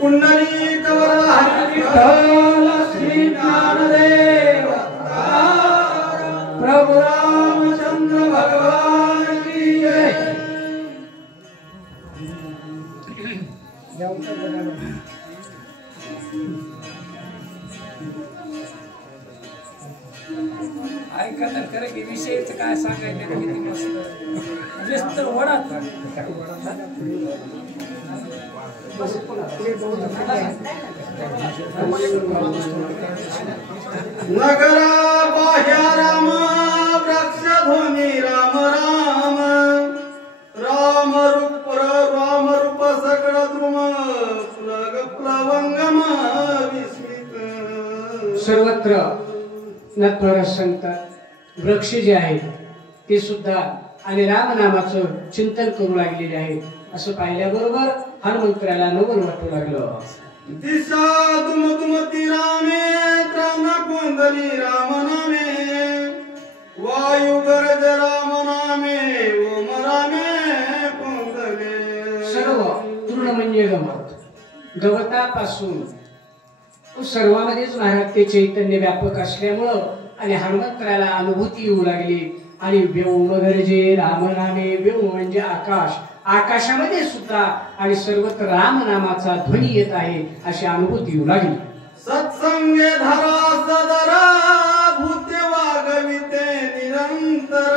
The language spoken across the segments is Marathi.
पुंडलिक विठ्ठल श्री ज्ञानदेव प्रभु रामचंद्र भगवान की जय। ऐका तर खरं की विषयच काय सांगायचं किती मस्त जास्त वडात नगर बाह्य राम वृक्षभूमी राम राम राम रूप सकळ द्रुम प्लग प्लवंगम विस्मित। सर्वत्र नत्वर संत वृक्ष जे आहेत ते सुद्धा आणि रामनामाचं चिंतन करू लागलेले आहेत। असं पाहिल्याबरोबर हनुमंतराला नवल वाटू लागलं। दिशा दुमदुमती रामे त्राण गोंधली राम नामे वायू गरज राम नामे ओम रामे गोंधले। सर्व पूर्ण म्हणजे गवत, गवतापासून सर्वांमध्येच महाराज ते चैतन्य व्यापक असल्यामुळं आणि हनुमंतराला अनुभूती येऊ लागली। आणि व्योम गरजे राम नामे, व्योम म्हणजे आकाश, आकाशामध्ये सुद्धा आणि सर्वत्र राम नामाचा ध्वनी येत आहे अशी अनुभूती येऊ लागली। सत्संगे धरा सदरा भूते वागविते निरंतर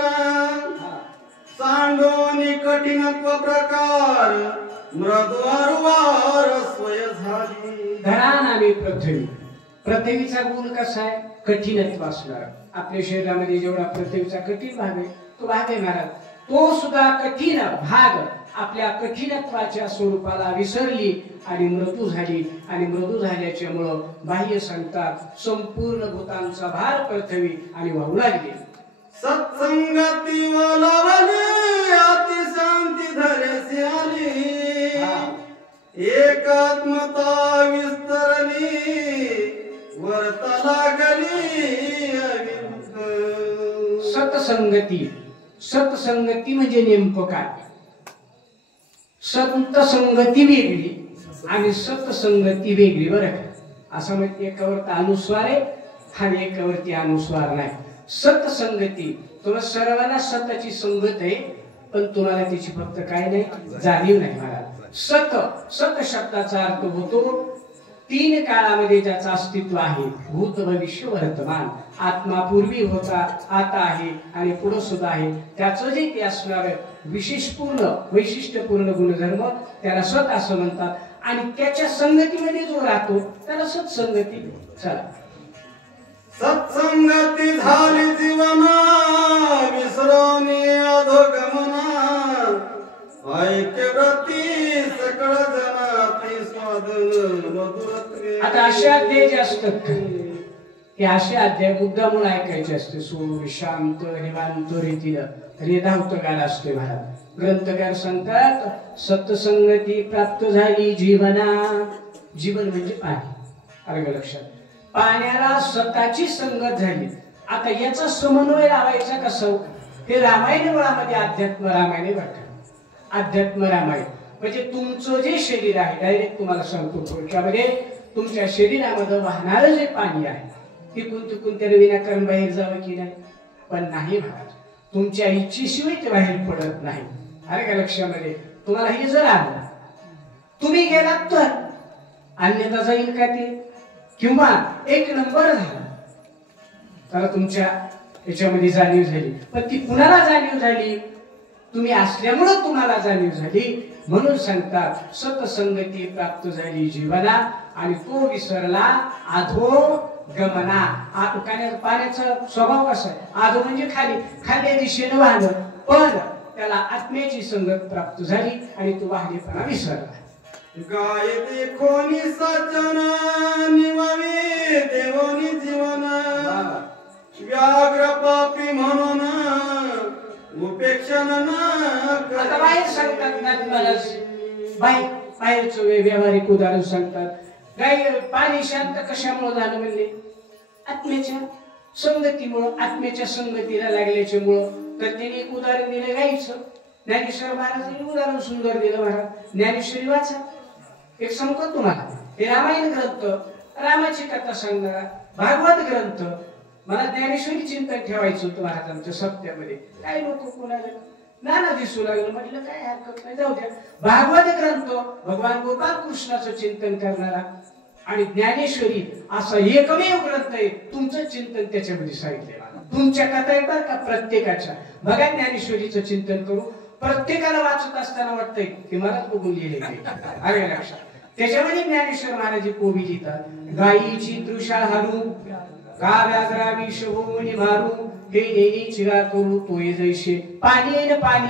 सांडोनी कठिनत्व प्रकार मृदू अरुवार स्वय झाली। धरा नामे पृथ्वी, पृथ्वीचा गुण कसा आहे? कठीणत्व असणार। आपल्या शरीरामध्ये जेवढा पृथ्वीचा कठीण भाग आहे तो भाग आहे महाराज, तो सुद्धा कठीण भाग आपल्या कठीणत्वाच्या स्वरूपाला विसरली आणि मृदू झाली। आणि मृदू झाल्याच्यामुळं बाह्य सांगतात संपूर्ण भूतांचा भार पृथ्वी आणि वाहू लागली। सत्संगती वलवली अति शांती धरेसी आली एकात्मता विस्तरली वर्ता लागली अविरुद्ध। सत्संगती, सत्संगती म्हणजे नेमकं काय? संत संगती वेगळी आणि सत्संगती वेगळी बरं का। असं म्हणजे एकावरती अनुस्वार आहे आणि एकावरती अनुस्वार नाही। सत्संगती तुम्हाला सर्वांना सताची संगत आहे पण तुम्हाला त्याची फक्त काय नाही जाणीव नाही महाराज। सत, सत शब्दाचा अर्थ होतो तीन काळामध्ये ज्याचं अस्तित्व आहे, भूत भविष्य वर्तमान। आत्मा पूर्वी होता, आता आहे आणि पुढे सुद्धा आहे। त्याचं जे ते असणार विशेषपूर्ण वैशिष्ट्यपूर्ण गुणधर्म त्याला सत असं म्हणतात। आणि त्याच्या संगतीमध्ये जो राहतो त्याला सत्संगती। चला, सत्संगती झाली जीवना विसरोनी अधोगमना ऐक्यव्रती सकळ जनाती स्वादन मधुरत्वे। आता असे अध्याय जे असतात ते असे अध्याय मुद्दामून ऐकायचे असते शांत निवांत रीतीनं, तरी धावतगार असते महाराज। ग्रंथकार सांगतात सत्संगती प्राप्त झाली जीवना, जीवन म्हणजे पाणी, अलग लक्षात। पाण्याला स्वतःची संगत झाली। आता याचा समन्वय लावायचा कसं? ते रामायण मुळामध्ये अध्यात्म रामायण वाटत। अध्यात्म रामायण म्हणजे तुमचं जे शरीर आहे, डायरेक्ट तुम्हाला सांगतो थोडक्यामध्ये, तुमच्या शरीरामध्ये वाहणारं जे पाणी आहे तिकून तिकून त्याला विनाकारण बाहेर जावं की नाही? पण नाही महाराज, तुमच्या इच्छेशिवाय ते बाहेर पडत नाही। अरे का लक्षामध्ये तुम्हाला हे जर आलं तुम्ही गेलात तर अन्यथा जाईल का ते? किंवा एक नंबर झाला तर तुमच्या याच्यामध्ये जाणीव झाली, पण ती कुणाला जाणीव झाली? तुम्ही असल्यामुळे तुम्हाला जाणीव झाली। म्हणून सांगतात सत्संगती प्राप्त झाली जीवना आणि तो विसरला अधो गमना। पाण्याचा स्वभाव कसा आहे? अधो म्हणजे खाली, खाली दिशेने वाहणं, पण त्याला आत्म्याची संगत प्राप्त झाली आणि तो वाहनेपणा विसरला। गाय देखोनी सजना निववी देवोनी जीवना उपेक्षण आता बाहेर सांगतात ना मलाच बाहेरचं व्यावहारिक उदाहरण सांगतात. गाई पाणी शांत कशामुळे झालं म्हणजे आत्म्याच्या संगतीमुळं, आत्म्याच्या संगतीला लागल्याच्यामुळं. तर त्यांनी एक उदाहरण दिलं गाईचं. ज्ञानेश्वर महाराजांनी उदाहरण सुंदर दिलं. महाराज ज्ञानेश्वरी वाचा, एक सांगतो तुम्हाला. हे रामायण ग्रंथ, रामाची कथा सांगणारा भागवत ग्रंथ. मला ज्ञानेश्वरी चिंतन ठेवायचं होतं महाराजांच्या सप्त्यामध्ये. काय लोक कोणाला नाना दिसू लागलं, म्हटलं काय हरकत नाही, जाऊ द्या. भागवत ग्रंथ भगवान गोपाळ कृष्णाचं चिंतन करणारा आणि ज्ञानेश्वरी असा एकमेव ग्रंथ आहे. तुमचं चिंतन त्याच्यामध्ये सांगितलंय. तुमच्या कथा येतात का प्रत्येकाच्या? बघा ज्ञानेश्वरीचं चिंतन करू. प्रत्येकाला वाचत असताना वाटतंय की मलाच बघून लिहिले अरे लक्षात. त्याच्यामध्ये ज्ञानेश्वर महाराज कोबी लिहितात, गायीची तृषा हारू का व्याघ्रावी शोभून मारू हे नेनी चिरा करू तोय जैसे. पाणी आहे ना पाणी,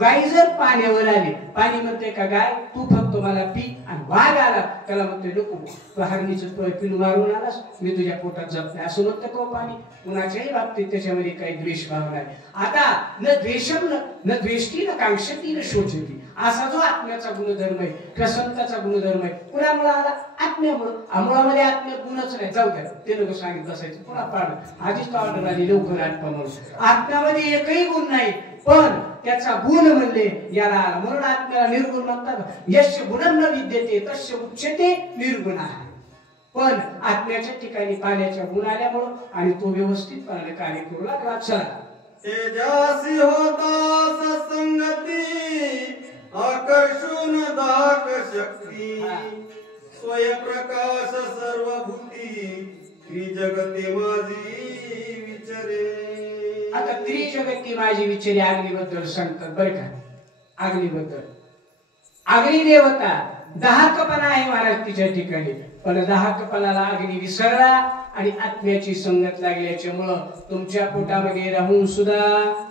गाई जर पाण्यावर आली, पाणी म्हणते का गाय तू फक्त मला पी, आणि वाघ आला त्याला म्हणते नको तू हरणीचं पिलू मारून आलास, मी तुझ्या पोटात जप नाही असं म्हणतं का पाणी. कुणाच्याही बाबतीत त्याच्यामध्ये काही द्वेष भाव नाही. आता न द्वेषम न द्वेष्टी न कांक्षती न शोचती असा जो आत्म्याचा गुणधर्म आहे किंवा संताचा गुणधर्म आहे, कुणामुळे आला? आत्म्यामुळे. अमुळामध्ये आत्म्यात गुणच नाही, जाऊ द्या ते लोक सांगित बसायचं पुन्हा पाड आधीच ऑर्डर आली लवकर आत्मा म्हणून. आत्म्यामध्ये एकही गुण नाही, पण त्याचा गुण म्हणले याला म्हणून आत्म्याला निर्गुण म्हणतात. यश गुणं न विद्यते तस्य उच्यते निर्गुण. पण आत्म्याच्या ठिकाणी पाण्याच्या गुण आल्यामुळं आणि तो व्यवस्थितपणे कार्य करू लागला. चला तेजासी होता सत्संगती आकर्षून दाहक शक्ती स्वयंप्रकाश सर्वभूती त्रिजगती माझी विचारे. आता त्रिजगती माझी विचारे अग्नीबद्दल सांगतात बरं का. अग्नीबद्दल अग्निदेवता दाहकपणा आहे महाराज तिच्या ठिकाणी, पण दाहकपणाला अग्नी विसरला आणि आत्म्याची संगत लागल्याच्यामुळं तुमच्या पोटामध्ये राहून सुद्धा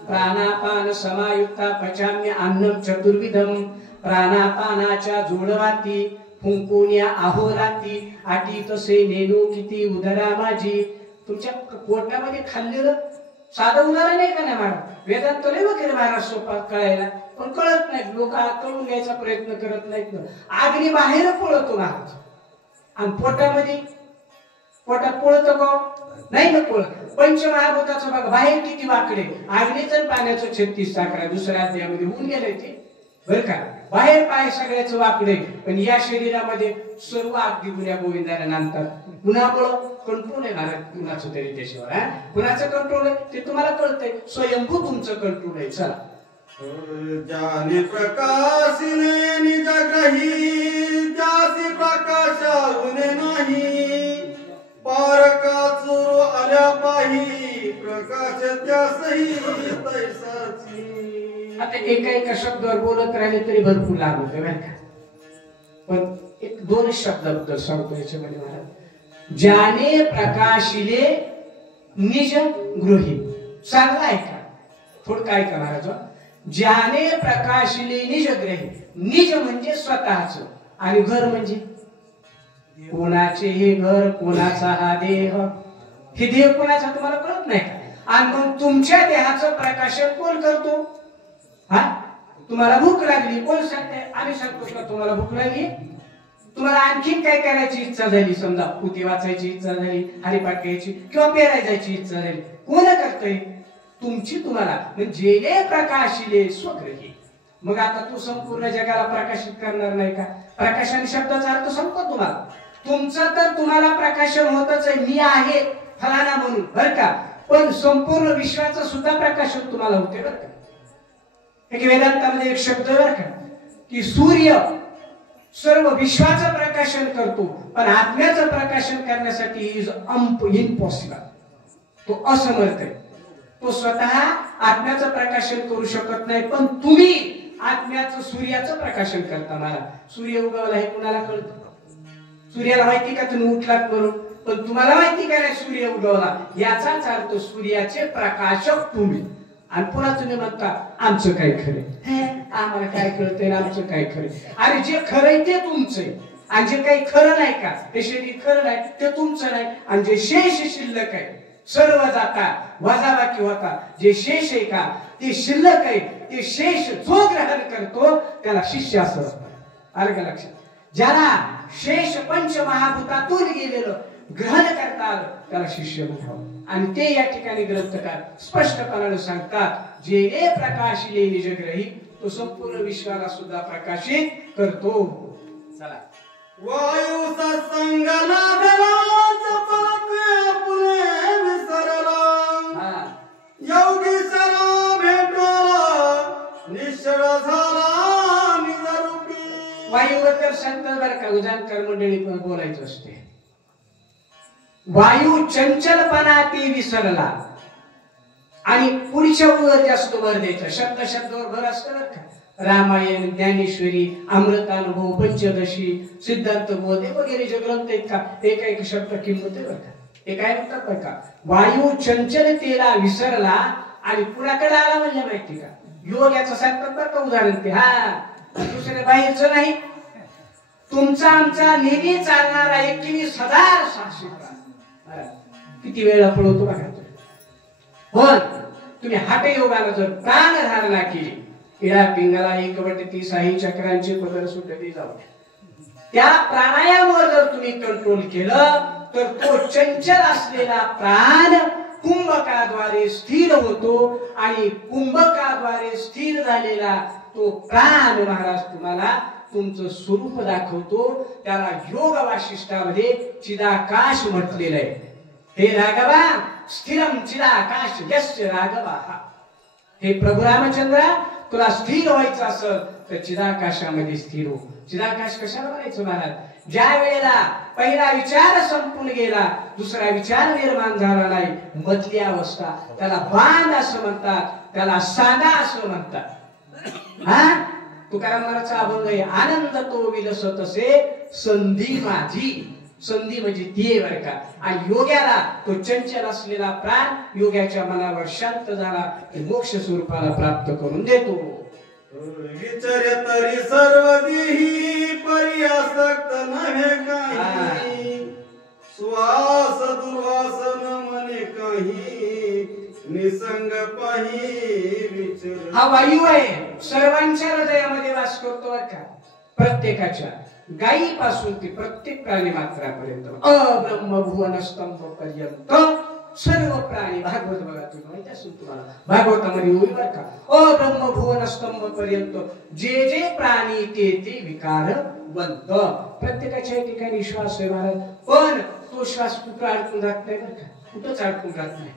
प्राणापान समायुक्ता पचाम्य अन्नम चतुर्विधम. प्राणापानाच्या जोडवाती फुंकुन्या अहोराती आटी तसे नेनो किती उदरा माझी. तुमच्या पोटामध्ये खाल्लेलं साधं उदाहरण आहे का नाही महाराज? वेदांत लय वगैरे महाराज सोपा कळायला, पण कळत नाही. लोक कळून घ्यायचा प्रयत्न करत नाहीत. अग्नी बाहेर पळतो महाराज आणि पोटात पळतो का नाही ना पळत. पंचमहाभूताचं बघा बाहेर किती वाकडे. अग्नीचं पाण्याचं 36 साखरा दुसऱ्या अध्यायामध्ये होऊन गेलंय ते बरं का. बाहेर पाय सगळ्याच वाकडे, पण या शरीरामध्ये सर्व अगदी गुन्ह्या गोविंदाला नांदतात. कुणामुळं? कंट्रोल आहे महाराज कुणाचं तरी त्याच्यावर. कुणाचं कंट्रोल आहे ते तुम्हाला कळतंय. स्वयंभू तुमचं कंट्रोल आहे. चला जाने प्रकाशिने निजग्रही त्यासी प्रकाशाहुने नाही पारका चोरू आल्या पाही प्रकाश त्यासही तैसाची. आता एका शब्दावर बोलत राहिले तरी भरपूर लाभ होते बरं का. पण एक 2 शब्दाबद्दल सांगतो याच्यामध्ये महाराज. ज्याने प्रकाशिले निज गृही. चांगला आहे का? थोडं काय का महाराज. ज्याने प्रकाशिले निज गृही. निज म्हणजे स्वतःच आणि घर म्हणजे कोणाचे हे घर, कोणाचा हा देह. हे देह कोणाचा तुम्हाला कळत नाही का? आणि मग तुमच्या देहाचं प्रकाशन कोण करतो? हा तुम्हाला भूक लागली कोण सांगते? आम्ही सांगतो का तुम्हाला भूक लागली? तुम्हाला आणखीन काय करायची इच्छा झाली, समजा पुती वाचायची इच्छा झाली, हरिपाठ घ्यायची किंवा पेराय जायची इच्छा झाली, कोण करतंय? तुमची तुम्हाला. म्हणजे प्रकाशिले स्वगृही. मग आता तू संपूर्ण जगाला प्रकाशित करणार नाही का? प्रकाशन शब्दाचा अर्थ सांगतो तुम्हाला. तुमचं तर तुम्हाला प्रकाशन होतच आहे, मी आहे फलाना म्हणून बरं का. पण संपूर्ण विश्वाचं सुद्धा प्रकाशन तुम्हाला होते बरं का. एक वेदांतामध्ये एक शब्द बरं का की सूर्य सर्व विश्वाचं प्रकाशन करतो, पण आत्म्याचं प्रकाशन करण्यासाठी इज इम्पॉसिबल. तो असमर्थ आहे. तो स्वतः आत्म्याचं प्रकाशन करू शकत नाही, पण तुम्ही आत्म्याचं सूर्याचं प्रकाशन करता. मला सूर्य उगवला हे कुणाला कळतं? सूर्याला माहिती का तुम्ही उठलात म्हणून? पण तुम्हाला माहिती का नाही सूर्य उगवला? याचाच अर्थ सूर्याचे प्रकाशक तुम्ही. आणि पुन्हा तुम्ही म्हणता आमचं काय खरंय, आम्हाला काय कळतंय, आमचं काय खरंय. अरे जे खरंय ते तुमचंय, आणि जे काही खरं नाही का ते शरीर खरं नाही ते तुमचं नाही, आणि जे शेष शिल्लक आहे सर्व जाता वजाबाकी होता जे शेष आहे का ते शिल्लक आहे ते शेष जो ग्रहण करतो त्याला शिष्य असं अर्घ लक्षात ज्याला शेष पंच महाभूतातून गेलेलं ग्रहण करता आलं त्याला शिष्य म्हणावं आणि ते या ठिकाणी ग्रंथकार स्पष्टपणाने सांगतात जे प्रकाशिले निजग्रही तो संपूर्ण विश्वाला सुद्धा प्रकाशित करतो चला वायू सत्संग लाभला चपळते पुणे विसरला योगी सरा भेटला निश्चळ झाला निजरूपी वायूबद्दल सांगतात बरं का उजाणकर मंडळी बोलायचं असते वायू चंचलपणा ते विसरला आणि पुढच्या वर जास्त भर द्यायचा शब्द शब्दावर भर असतं बरं का रामायण ज्ञानेश्वरी अमृतानुभव पंचदशी सिद्धांत बोध वगैरे जे ग्रंथ आहेत का एक शब्द किंमत आहे बरं का हे काय म्हणतात बरं का वायू चंचलतेला विसरला आणि पुढाकडे आला म्हणजे माहिती का योग याचं सांगतात बरं का उदाहरण ते दुसरे बाहेरचं नाही तुमचा आमचा नेहमी चालणारा 21,600 किती वेळा पळवतो बघा पण तुम्ही हाट योगाला जर प्राण धारणा केली इडा पिंगला एकवटती साही चक्रांचे पदर सुटते जाऊ त्या प्राणायामावर जर तुम्ही कंट्रोल केलं तर तो चंचल असलेला प्राण कुंभकाद्वारे स्थिर होतो आणि कुंभकाद्वारे स्थिर झालेला तो प्राण महाराज तुम्हाला तुमचं स्वरूप दाखवतो त्याला योग वाशिष्ठामध्ये चिदाकाश म्हटलेलं आहे हे राघवा स्थिरम चिदाकाश यस्य राघवा हे प्रभू रामचंद्र तुला स्थिर व्हायचं असं तर चिदाकाशामध्ये स्थिर हो चिदाकाश कशाला म्हणायचं महाराज ज्या वेळेला पहिला विचार संपून गेला दुसरा विचार निर्माण झाला नाही मधली अवस्था त्याला बांध असं म्हणतात त्याला साधा असं म्हणतात तुकाराम महाराजचा अभंग आहे आनंद तो विलसत असे संधी माझी संधी म्हणजे ती बर का आणि योग्याला तो चंचल असलेला प्राण योग्याच्या मनावर शांत झाला की मोक्ष स्वरूपाला प्राप्त करून देतो विचार्य तरी सर्व देही पर्यासक्त नव्हे काही सुवास दुर्वास न मने काही निसंग पाही विचार हा वायू आहे सर्वांच्या हृदयामध्ये वास करतो बरं का प्रत्येकाच्या गायीपासून ते प्रत्येक प्राणी मात्रापर्यंत अब्रह्म भुवन स्तंभ पर्यंत सर्व प्राणी भागवत बघा तुम्ही माहिती असेल तुम्हाला भागवतामध्ये होईल बरं का अब्रह्म भुवन स्तंभ पर्यंत जे जे प्राणी ते ते विकारवंत प्रत्येकाच्या ठिकाणी श्वास आहे महाराज पण तो श्वास कुठं अडकून राहत नाही बरं का कुठंच अडकून राहत नाही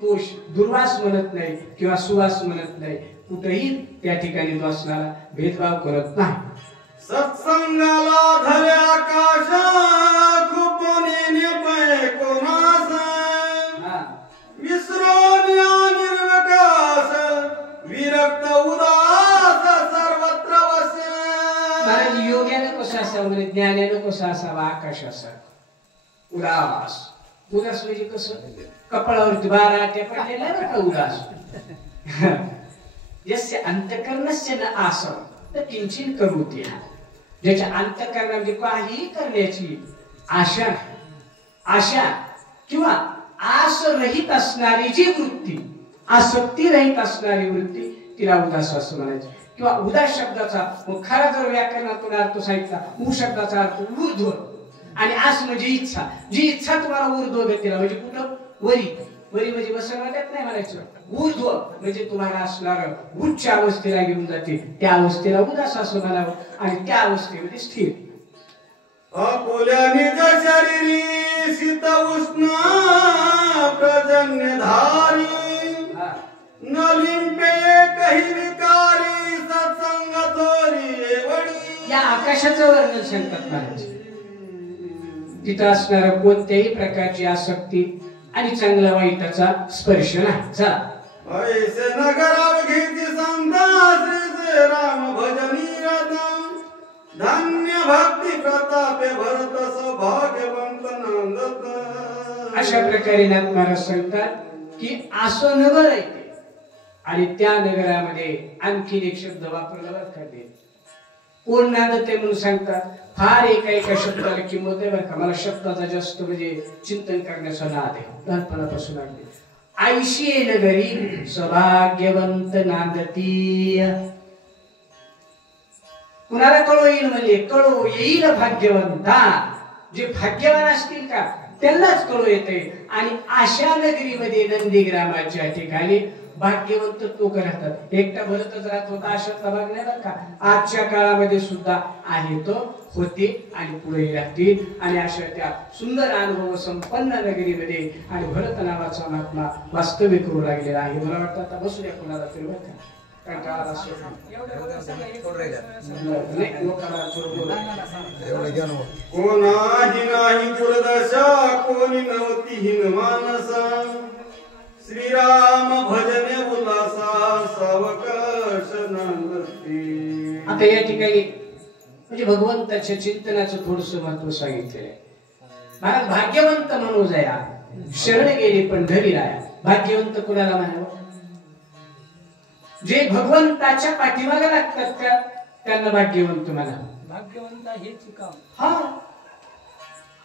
तो दुर्वास म्हणत नाही किंवा सुवास म्हणत नाही कुठेही त्या ठिकाणी तो असणारा भेदभाव करत नाही सत्संगाला धरे आकाश खुपणीने पै कोणास विसरो निर्विकास विरक्त उदास सर्वत्र वसे महाराज योग्यानं कसं असावं म्हणजे ज्ञानानं कसं असावं आकाश असावं उदास उदास म्हणजे कसं कपाळावरती 12 आट्या पडलेल्या ना का उदास यस्य अंतकरणस्य न आसव तर किंचित करूते ज्याच्या अंतकरणामध्ये काही करण्याची आशा किंवा आस रहित असणारी जी वृत्ती आसक्ती रहित असणारी वृत्ती तिला उदास असं म्हणायचं किंवा उदास शब्दाचा खरा जर व्याकरणातून अर्थ सांगितला उ शब्दाचा अर्थ ऊर्ध्व आणि आस म्हणजे इच्छा जी इच्छा तुम्हाला ऊर्ध्व गतीला म्हणजे कुठं वरी वरी म्हणजे बसवण्यात नाही म्हणायचं ऊर्ध्व म्हणजे तुम्हाला असणार उच्च अवस्थेला घेऊन जाते त्या अवस्थेला उदास असं म्हणावं आणि त्या अवस्थेमध्ये स्थिर अकोल्या निज शरीरी शीत उष्ण प्रजन्यधारी नलिंपे काही विकारी सत्संग थोरी एवढी या आकाशाचं वर्णन सांगतात महाराज तिथं असणारा कोणत्याही प्रकारची आसक्ती आणि चांगला वाईटाचा स्पर्श नाही चला ऐसे नगराव घेती संता श्री राम भजनी रता धन्य भक्ती प्रतापे भरत सौभाग्यवंत नंदत अशा प्रकारे नाथ महाराज सांगतात की असं नगर आहे आणि त्या नगरामध्ये आणखीन एक शब्द वापरला बरं का ते कोण नांदते म्हणून सांगतात. फार एका शब्दाला किंमत आहे बरं का. मला शब्दाचा जास्त म्हणजे चिंतन करण्याचा नाद आहे लहानपणापासून. अगदी 80 नगरी सौभाग्यवंत नांदती. कुणाला कळो येईल म्हणजे कळो येईल भाग्यवंता. जे भाग्यवान असतील का त्यांनाच कळो येते. आणि अशा नगरीमध्ये नंदीग्रामाच्या ठिकाणी भाग्यवंत लोक राहतात. एकटा भरतच राहत होता अशातला भाग नाही बरं का. आजच्या काळामध्ये सुद्धा आहे तो होते आणि पुढे राहतील. आणि अशा त्या सुंदर अनुभव संपन्न नगरीमध्ये आणि भरत नावाचा महात्मा वास्तविक करू लागलेला आहे. मला वाटतं आता बसूया कुणाला तरी बरं का. कोणाही नाही दुर्दशा कोणी नव्हती हिन मानसा. श्रीराम भजने उल्हासा सावकाश नांदती. आता या ठिकाणी म्हणजे भगवंताच्या चिंतनाचं थोडस महत्व सांगितलेलं आहे. महाराज भाग्यवंत म्हणून जया शरण गेली पंढरी राया. भाग्यवंत कुणाला म्हणावं? जे भगवंताच्या पाठीमागे लागतात का त्यांना भाग्यवंत म्हणावं. भाग्यवंत हेच काम. हा.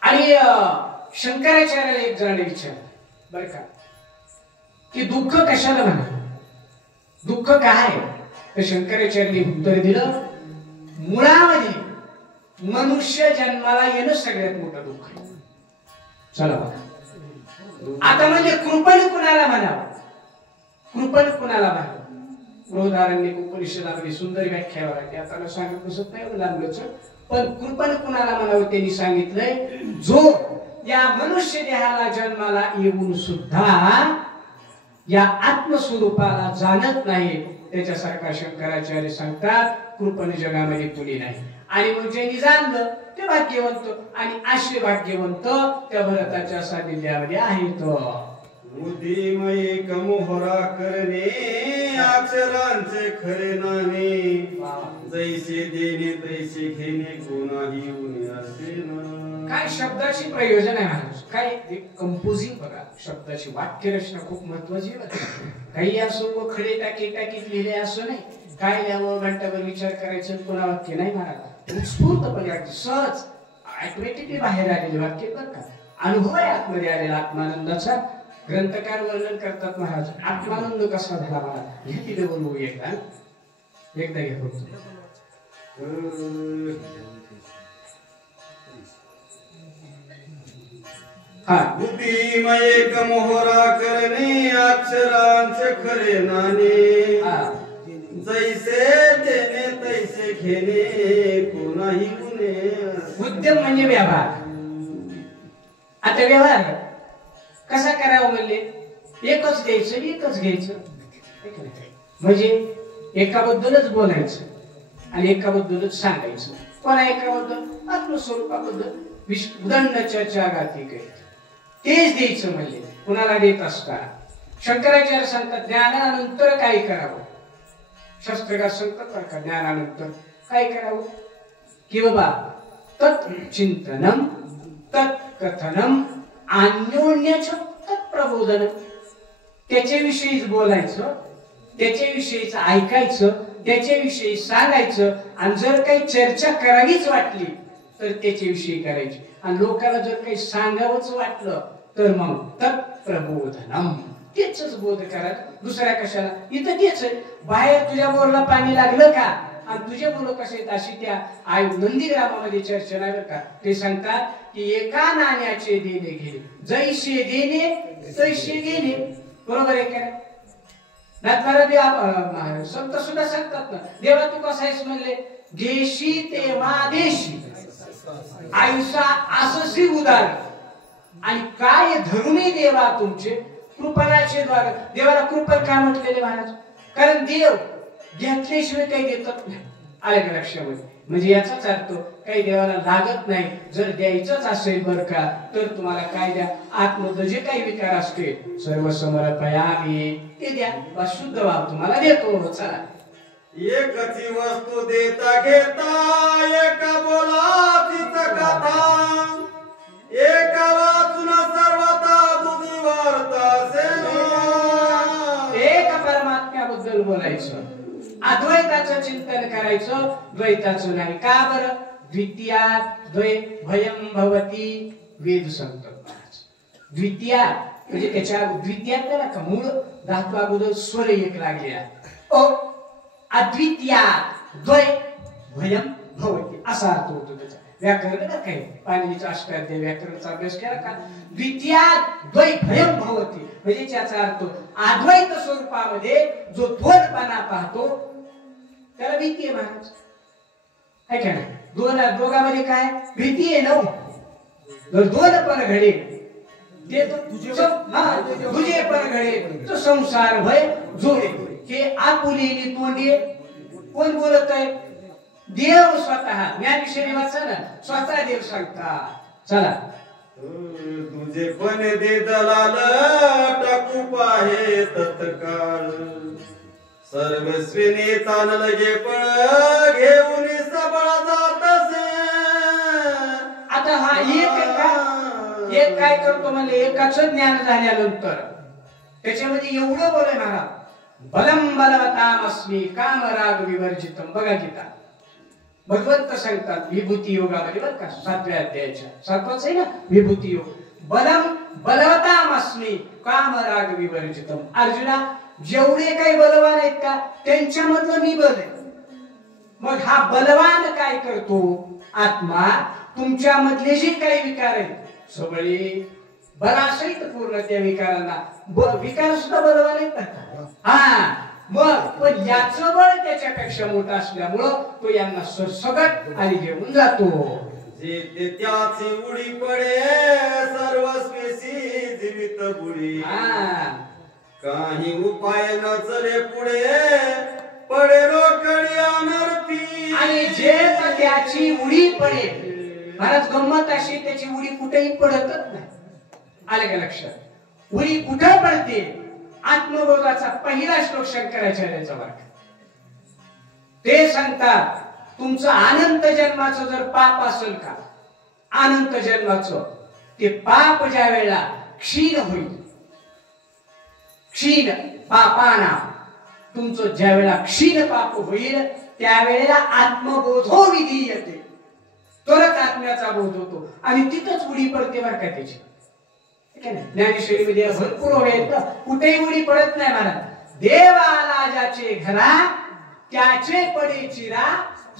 आणि शंकराचार्याला एक जणांनी विचारलं बर का की दुःख कशाला म्हणावं, दुःख काय? तर शंकराचार्यांनी उत्तर दिलं मुळामध्ये मनुष्य जन्माला येणं सगळ्यात मोठं दुःख आहे. चला बघा आता म्हणजे कृपण कुणाला म्हणावं, कृपण कुणाला म्हणावं. बृहदारण्यक उपनिषदामध्ये सुंदर व्याख्या आहे. आता सांगत बसत नाही लांबच. पण कृपण कुणाला म्हणावं त्यांनी सांगितलंय जो या मनुष्य देहाला जन्माला येऊन सुद्धा या आत्मस्वरूपाला जाणत नाही त्याच्यासारखा शंकराचार्य सांगतात कृपण जगामध्ये कुणी नाही. आणि मग ज्यांनी जाणलं ते भाग्यवंत. आणि असे भाग्यवंत त्या भरताच्या सानिध्यामध्ये आहेत. बुद्धिमय कमोहरा करणे अक्षरांचे खरे नाणे. जैसे देणे तैसे घेणे कोणाही उणे असे ना. काय शब्दाची प्रयोजन आहे महाराज. काय कंपोजिंग बघा शब्दाची वाक्यरचना खूप महत्वाची आहे. काही असो खडे टाकी टाकीत लिहिले असो नाही. काय लिहावं घंटाभर विचार करायचं पुन्हा वाक्य नाही महाराज. उत्स्फूर्तपणे सहज ऑटोमॅटिकली बाहेर आलेले वाक्य बरं का. अनुभव आहे आतमध्ये आलेला आत्मानंदाचा. ग्रंथकार वर्णन करतात महाराज आत्मानंद कसा झाला महाराज. हे तिथे बोलवू एकदा घे होतो. बुद्धिमय कमोहरा करणे अक्षरांचे खरे नाणे. जैसे देणे तैसे घेणे कोणाही गुणे. उद्यम म्हणजे व्यवहार. आता व्यवहार कसा करावं म्हणले एकच द्यायचं एकच घ्यायचं. म्हणजे एकाबद्दलच बोलायचं आणि एकाबद्दलच सांगायचं. कोणा एकाबद्दल आत्मस्वरूपाबद्दल उदंड चर्चा गाती काही तेच द्यायचं म्हणले. कुणाला देत असताना शंकराचार्य सांगतात ज्ञानानंतर काय करावं. शास्त्रकार सांगतात का ज्ञानानंतर काय करावं की बाबा तत्चिंतनम तत्कथनम अन्योन्यच तत्प्रबोधन. त्याच्याविषयीच बोलायचं, त्याच्याविषयीच ऐकायचं, त्याच्याविषयी सांगायचं. आणि जर काही चर्चा करावीच वाटली तर त्याच्याविषयी करायची. आणि लोकांना जर काही सांगावंच वाटलं तर मग तत्प्रबोधनम तेच बोध करा. दुसऱ्या कशाला. इथं तेच आहे. बाहेर तुझ्या बोरला पाणी लागलं का आणि तुझे मुलं कसे आहेत अशी त्या आई नंदीग्रामामध्ये चर्चा नाही बरं का. ते सांगतात की एका नाण्याचे देणे घेणे. जैसे देणे तैसे घेणे. बरोबर आहे का. संत सुद्धा सांगतात ना देवा तू कसा आहेस म्हणले देशी तेव्हा देशी आयुष्या अससी उदार. आणि काय धरुणी देवा तुमचे कृपणाचे द्वार. देवाला कृपण का म्हटलेले महाराज कारण देव घेतल्याशिवाय काही देतात नाही. आले का लक्षामध्ये. म्हणजे याचाच अर्थ काही देवाला लागत नाही. जर द्यायचंच असेल बर का तर तुम्हाला काय द्या आतमध्ये जे काही विकार असते सर्व समर्पयामी ते द्या. बस शुद्ध भाव तुम्हाला देतो. चला एकची वस्तू देता घेता एका बोलातीच कथा. एका वाचून सर्वता तुझी वार्ता. एक परमात्म्याबद्दल बोलायचं अद्वैताचं चिंतन करायचं, द्वैताचं नाही. का बरं? द्वितीयात द्वै भयम भवती. वेद सांगतात महाराज. द्वितीयात म्हणजे त्याच्या द्वितीयात त्याला का मूळ धातू अगोदर स्वर एक लागलेला. अद्वितीयात द्वै भयम भवती असा अर्थ होतो त्याचा. व्याकरण का काय पाणिनीचा अष्टाध्यायी व्याकरणाचा अभ्यास केला का? द्वितीयात द्वै भयम भवती म्हणजे त्याचा अर्थ अद्वैत स्वरूपामध्ये जो द्वैतपणा पाहतो त्याला भीती आहे महाराज. आहे का नाही? दोघांमध्ये काय भीती आहे? नव जर दोन पण घडे ते तुझे पण घडे तो संसार भय जोडे. हे आपुलेली तोंडे कोण बोलत आहे? देव स्वतः. ज्ञानेश्वरी वाचा ना, स्वतः देव सांगता. चला तुझे पण दे दलाल टाकू पाहे तत्काळ सर्वस्विनी तान लगे पण घेऊन सबळ जातसे. आता हा एक काय करतो म्हणजे एकाच ज्ञान झाल्यानंतर त्याच्यामध्ये एवढं बोलय महाराज. बलम बलवतामस्मी काम राग विवर्जितम. बघा गीता भगवंत सांगतात विभूती योगामध्ये बरं का 7व्या अध्यायाच्या 7वाच आहे ना विभूती योग. बलम बलवतामस्मी काम राग विवर्जितम. अर्जुना जेवढे काही बलवान आहेत का त्यांच्यामधलं मी बल आहे. मग हा बलवान काय करतो? आत्मा तुमच्या मधले जे काही विकार आहेत सगळे बलासहित पूर्ण त्या विकारांना विकार सुद्धा बलवान आहेत. हा मग पण याचं बळ त्याच्यापेक्षा मोठं असल्यामुळं तो यांना सरसकट आणि घेऊन जातो. जे त्याची उडी पडे सर्वस्वीसी जीवित बुडी. काही उपाय न चले पुढे पडे रोकडी अनर्थी. आणि जे त्याची उडी पडे महाराज गंमत अशी त्याची उडी कुठेही पडतच नाही. आलं का लक्षात? उडी कुठं पडते? आत्मबोधाचा पहिला श्लोक शंकराचार्यांचा वाक्य ते सांगतात तुमचं अनंत जन्माचं जर पाप असेल का अनंत जन्माचं ते पाप ज्या वेळेला क्षीण होईल क्षीण पापाना तुमचं ज्या वेळेला क्षीण पाप होईल त्यावेळेला आत्मबोधो विधीयते. तरच आत्म्याचा बोध होतो आणि तिथंच उडी पडते बरं का त्याची. ज्ञानेश्वरीमध्ये भरपूर ओळी आहेत. कुठेही उडी पडत नाही महाराज. देव आला ज्याचे घरा त्याचे पडे चिरा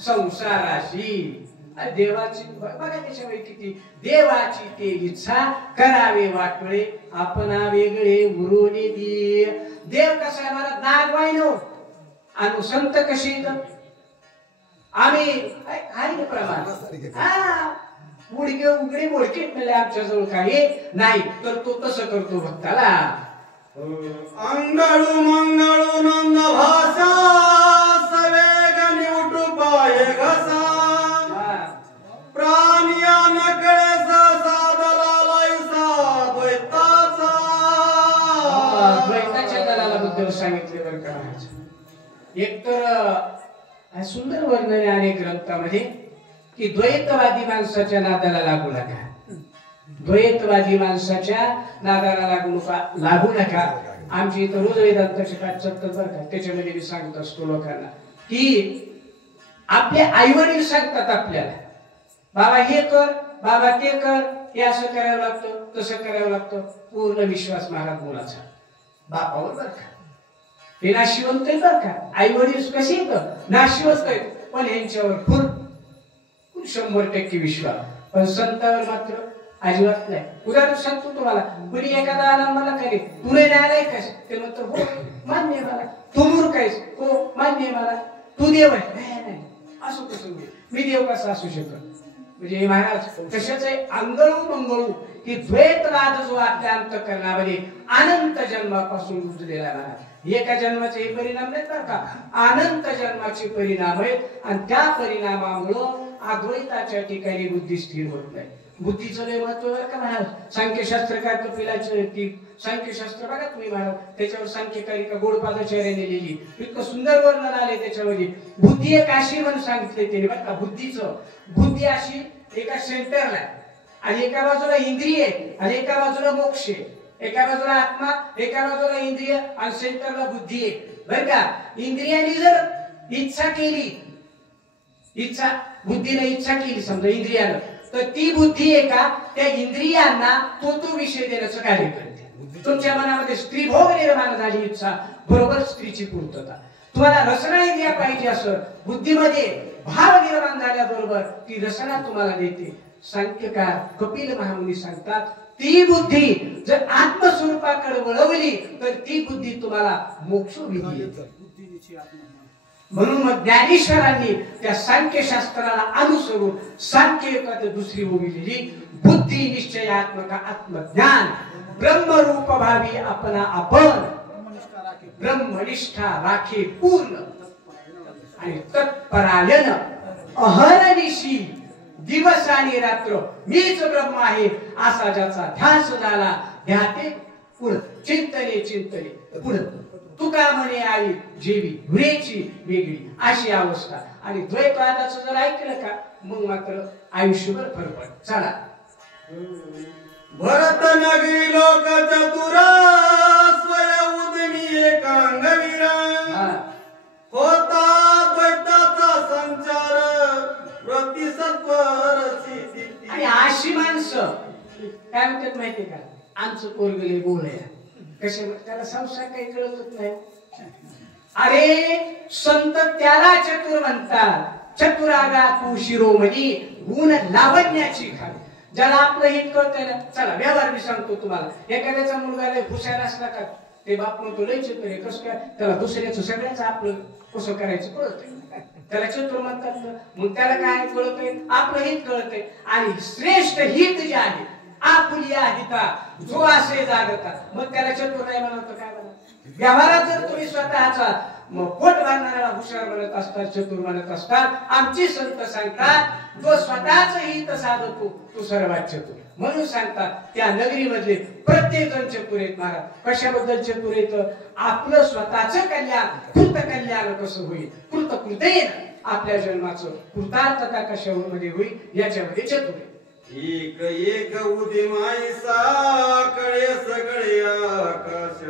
संसाराशी. देवाची बघा त्याच्यामुळे किती देवाची ते इच्छा करावे वाटळे आपणा वेगळे उरोने दे. देव कसा आहे महाराज? नागवाईनो आणि संत कशी आम्ही आहे प्रमाण मुडके उघडे मोडके म्हणजे आमच्या जवळ काही नाही तर तो तसं करतो भक्ताला. अंगाळू मंगाळू नंद भाषा सवेगाने उठू पाये घसा प्राणिया नकळे सादलालायसा द्वैताचा. द्वैताच्या दलाला बद्दल सांगितले बरं का. एक तर सुंदर वर्णन आहे अनेक ग्रंथामध्ये की द्वैतवादी माणसाच्या नादाला लागू नका. द्वैतवादी माणसाच्या नादाला लागू नका. आमची इथं रोज वेदांताचे पाठ चलतात बरं का. त्याच्यामध्ये मी सांगत असतो लोकांना की आपले आई वडील सांगतात आपल्याला बाबा हे कर बाबा ते कर हे असं करावं लागतं तसं करावं लागतं. पूर्ण विश्वास महाराज मुलाचा बापावर बरं का. हे नाशिवंत आहे बरं का. आई वडील कसे येत नाशिवंत आहेत पण यांच्यावर फुल 100% विश्वास. पण संतावर मात्र अजिबात नाही. उदाहरण सांगतो तुम्हाला. कुणी एखादा आला मला काय तू नाही आलाय काय ते म्हणतो हो मान्य मला. तू मूर्ख आहेस हो मान्य मला. तू देव आहे नाही असं कसं मी देव कसा असू शकत. म्हणजे महाराज कशाच आहे अंगळू मंगळू की द्वैतवाद जो आपल्या अंतःकरणामध्ये अनंत जन्मापासून रुजलेला महाराज. एका जन्माचे हे परिणाम नाहीत बरं का. अनंत जन्माचे परिणाम आहेत आणि त्या परिणामामुळं अद्वैताच्या ठिकाणी बुद्धी स्थिर होत नाही. बुद्धीचं लय महत्व बरं का महाराज. सांख्यशास्त्र काय तो पिलाचं ती सांख्यशास्त्र बघा तुम्ही महाराज. त्याच्यावर सांख्यकारिका गोडपादाचार्याने लिहिली. इतकं सुंदर वर्णन आले त्याच्यामध्ये. बुद्धी एक अशी म्हणून सांगितले त्याने बरं का. बुद्धी अशी एका सेंटरला आणि एका बाजूला इंद्रिय आणि एका बाजूला मोक्ष. एका बाजूला आत्मा एका बाजूला इंद्रिय आणि सेंटरला बुद्धी आहे बरं का. इंद्रियांनी जर इच्छा केली, इच्छा बुद्धीने इच्छा केली समजा इंद्रियानं, तर ती बुद्धी आहे का त्या इंद्रियांना तो विषय देण्याचं कार्य करते. तुमच्या मनामध्ये स्त्री भोग निर्माण झाली इच्छा, बरोबर स्त्रीची पूर्तता. तुम्हाला रसना इंद्रिया पाहिजे असं बुद्धीमध्ये भाव निर्माण झाल्याबरोबर ती रसना तुम्हाला देते. सांख्यकार कपिल महामुनी सांगतात ती बुद्धी जर आत्मस्वरूपाकडे वळवली तर ती बुद्धी तुम्हाला मोक्ष देते. म्हणून मग ज्ञानेश्वरांनी त्या सांख्य शास्त्राला अनुसरून सांख्य युगात दुसरी ओवी लिहिली, बुद्धी निश्चयात्मक आत्मज्ञान ब्रह्मरूप भावी आपला आपण ब्रह्मनिष्ठा राखे पूर्ण आणि तत्परायण अहर्निशी दिवस आणि रात्र मीच ब्रह्म आहे असा ज्याचा ध्यास झाला ध्याते पुढे चिंतने पुढे. तुका म्हणे आई जेवी धुरेची वेगळी अशी अवस्था. आणि द्वैतवादाचं जर ऐकलं का मग मात्र आयुष्यभर फरक पडत. चला भरत नगरी लोक चतुरा स्वय उदमी एकांगवीरा होता द्वैताचा संचार प्रतिसत्वरची. आणि अशी माणसं काय म्हणतात माहिती का, आमचं पोरगले बोल आहे कसे, त्याला संसार काही कळतच नाही. अरे संत त्याला चतुर म्हणतात, चतुरागा तू शिरोमणी गुण लावण्याची खाली. ज्याला आपलं हित कळतंय ना, चला व्यवहार मी सांगतो तुम्हाला. एखाद्याचा मुलगा लय हुशार असला का ते बाप म्हणतो लय चतुर आहे, कसं काय, त्याला दुसऱ्याचं सगळ्याचं आपलं कसं करायचं कळतंय, त्याला चतुर म्हणतात. मग त्याला काय कळतंय, आपलं हित कळतंय. आणि श्रेष्ठ हित जे आहे आपुलिया हिता जो असे जागता, मग त्याला चतुर नाही म्हणत काय म्हणत. व्यवहारात जर तुम्ही स्वतःचा पोट भरणाऱ्याला हुशार म्हणत असतात, चतुर म्हणत असतात, आमची संत सांगतात जो स्वतःच हित साधतो तो सर्वात चतुर. म्हणून सांगतात त्या नगरीमधले प्रत्येक जण चतुर आहेत महाराज. कशाबद्दल चतुर आहेत, आपलं स्वतःच कल्याण कृत कल्याण कसं होईल, कृतकृतेन आपल्या जन्माचं कृतार्थता कशामध्ये होईल याच्यामध्ये चतुर आहे. एक एक उदिमाईसा कळे सगळे आकाश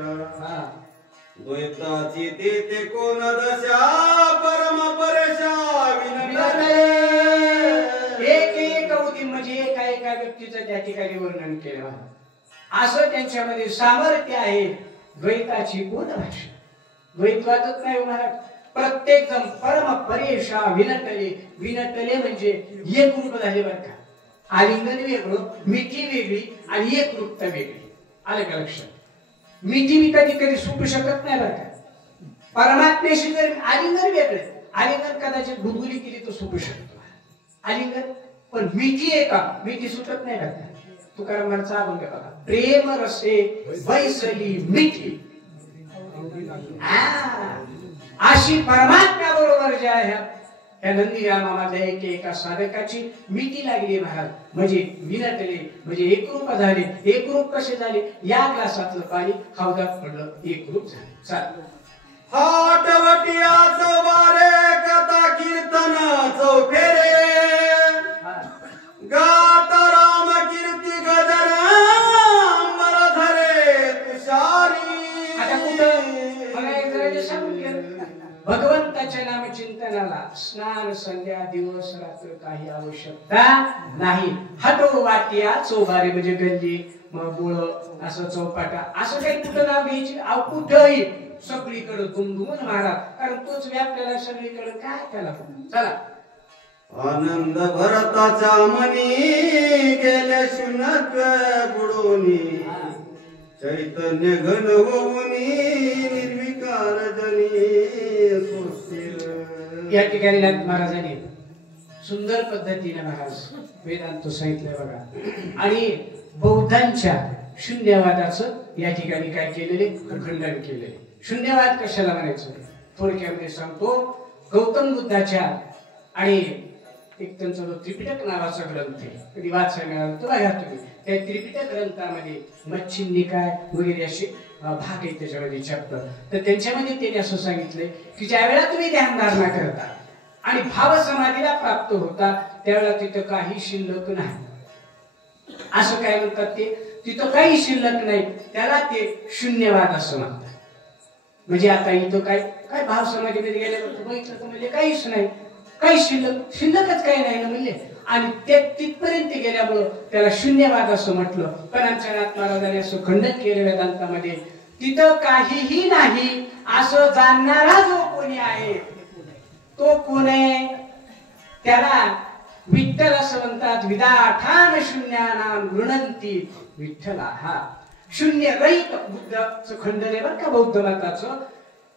द्वैताची ते कोण दशा परम परेशा एक एक उदिम म्हणजे एका एका व्यक्तीचं त्या ठिकाणी वर्णन केलं. असं त्यांच्यामध्ये सामर्थ्य आहे. द्वैताची कोण भाषा, द्वैतवादच नाही महाराज. प्रत्येक जण परम परेशा विनटले. विनटले म्हणजे एक रूप झाले बरं का. आलिंगन वेगळं, मिठी वेगळी आणि एक रूपता वेगळी. आलं का लक्षात. मिठी मी कधी कधी सुटू शकत नाही बरं का. परमात्म्याशी जर आलिंगन वेगळे, आलिंगन कदाचित गुदगुली केली तर सुटू शकतो आलिंगन, पण मिठी आहे का मिठी सुटत नाही बरं का. तुकाराम मला सांगून घ्या बघा, प्रेम रसे वैसली मिठी. अशी परमात्म्या बरोबर जे आहे त्या नंदीग्रामामधल्या एका साधकाची मिठी लागली महाराज. म्हणजे विनटले म्हणजे एकरूप झाले. एकरूप कसे झाले, या ग्लासातलं पाणी हौदात पडलं, एकरूप झाले. चाल हाटवटियाचं वारे कथा कीर्तन चौफेरे गाता राम कीर्ती गजर अंबरधरे तुषारी. आता कुठं मला एक जरा सांगून घ्या, भगवंताच्या नाम चिंतनाला स्नान संध्या दिवस रात्र काही आवश्यकता नाही. हटो वाटिया चौबारे म्हणजे गल्ली बोळ असं चौपाटा असं काही कुठं नाव घ्यायची कुठंही सगळीकडे दुमदुमून महाराज. कारण तोच व्यापलेला सगळीकडे काय त्याला. चला आनंद भरताच्या मनी गेले शून्यत्व बुडोनी चैतन्य घन होऊनी निर्विकार जनी सोशील. या ठिकाणी नाथ महाराजांनी सुंदर पद्धतीने महाराज वेदांत सांगितलंय बघा. आणि बौद्धांच्या शून्यवादाचं या ठिकाणी काय केलेले, खंडन केलेले. शून्यवाद कशाला म्हणायचं थोडक्यामध्ये सांगतो. गौतम बुद्धाच्या आणि एक त्यांचा जो त्रिपिटक नावाचा ग्रंथ आहे, कधी वाचायला मिळाला तर बघा तुम्ही. त्या त्रिपिटक ग्रंथामध्ये मच्छिंद निकाय वगैरे असे भाग आहेत त्याच्यामध्ये चॅप्टर. तर त्यांच्यामध्ये त्यांनी असं सांगितलंय की ज्या वेळा तुम्ही ध्यानधारणा करता आणि भाव समाधीला प्राप्त होता त्यावेळेला तिथं काही शिल्लक नाही. असं काय म्हणतात ते, तिथं काही शिल्लक नाही, त्याला ते शून्यवाद असं म्हणतात. म्हणजे आता इथं काय काय भाव समाजामध्ये गेल्यावर बघितलं तर म्हणजे काहीच नाही, काही शिल्लकच काही नाही ना म्हणले. आणि ते तिथपर्यंत गेल्यामुळं त्याला शून्यवाद असं म्हटलं. पण आमच्या नाथ महाराजांनी असं खंडन केलं वेदांतामध्ये, तिथं काहीही नाही असं जाणणारा जो कोणी आहे तो कोण आहे? त्याला विठ्ठल असं म्हणतात. विदाठान शून्यानाम गृणंती विठ्ठला. हा शून्य रहित बुद्धाचं खंडन आहे बरं का बौद्ध मताचं.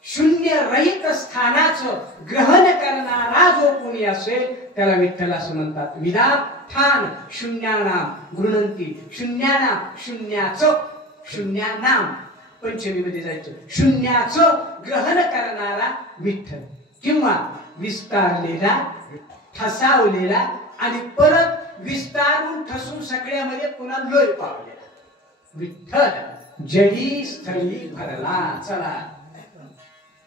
शून्य रहित स्थानाचं ग्रहण करणारा जो कोणी असेल त्याला विठ्ठल असं म्हणतात. विदाठान शून्यानाम गृणंती. शून्यानाम शून्याचं, शून्यानाम पंचमीमध्ये जायचं. शून्याचं ग्रहण करणारा विठ्ठल किंवा विस्तारलेला, ठसावलेला आणि परत विस्तारून ठसून सगळ्यामध्ये पुन्हा लोय पावलेला विठ्ठल जडी स्थळी भरला. चला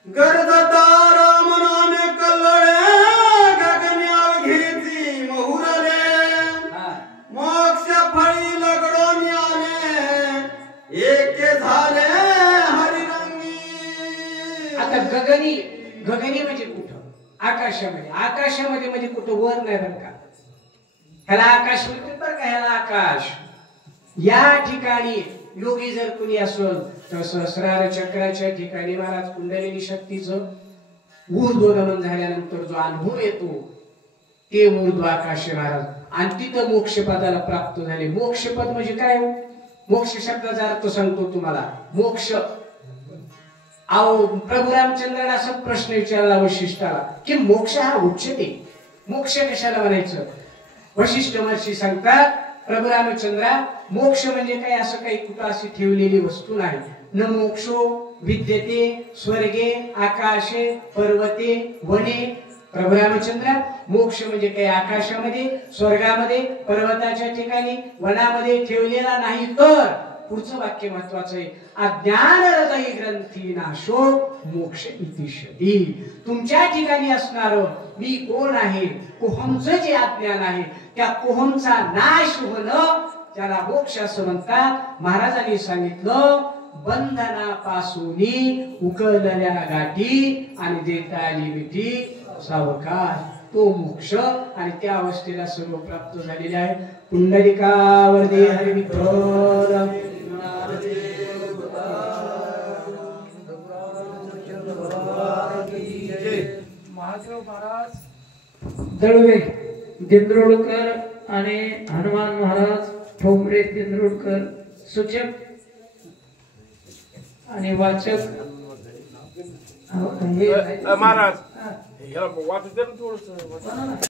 गरजता राम नामे कल्लडे गगन्याव घेती महुरले मोक्ष फळी लगडून आले एके झाले हरिरंगी. आता गगनी, गगनी म्हणजे कुठं? आकाशामध्ये. आकाशामध्ये म्हणजे कुठं? वर नाही बरं का, ह्याला आकाश म्हणते बरं का, ह्याला आकाश. या ठिकाणी योगी जर कुणी असेल तर सहस्रार चक्राच्या ठिकाणी महाराज कुंडलिनी शक्तीचं ऊर्ध्वगमन झाल्यानंतर जो अनुभव येतो ते ऊर्ध्व आकाश महाराज. आणि तिथं मोक्षपदाला प्राप्त झाले. मोक्षपद म्हणजे काय? मोक्ष शब्दाचा अर्थ सांगतो तुम्हाला. मोक्ष. अहो प्रभू रामचंद्राने असा प्रश्न विचारला वशिष्ठाला की मोक्ष हा उच्चते, मोक्ष कशाला म्हणायचं? वशिष्ठ महर्षी सांगतात प्रभू रामचंद्रा, मोक्ष म्हणजे काय असं काही कुठं अशी ठेवलेली वस्तू नाही. न मोक्षो विद्यते स्वर्गे आकाशे पर्वते वने. प्रभू रामचंद्रा, मोक्ष म्हणजे काही आकाशामध्ये, स्वर्गामध्ये, पर्वताच्या ठिकाणी, वनामध्ये ठेवलेला नाही. तर पुढचं वाक्य महत्वाचं आहे. अज्ञान हृदय ग्रंथी नाशो मोक्ष इतिशती. तुमच्या ठिकाणी असणारं मी कोण आहे, कोहमचं जे अज्ञान आहे त्या कोहमचा नाश होणं त्याला मोक्ष असं म्हणतात. महाराजांनी सांगितलं बंधनापासून उकलल्या गाठी आणि देता आली मिठी सावकाश, तो मोक्ष. आणि त्या अवस्थेला सर्व प्राप्त झालेले आहे. पुंडलिकावरती हरी विठ्ठल. महादेव महाराज दळवे दिंद्रोडकर आणि हनुमान महाराज ठोंबरे दिंद्रोडकर सूचक आणि वाचक महाराज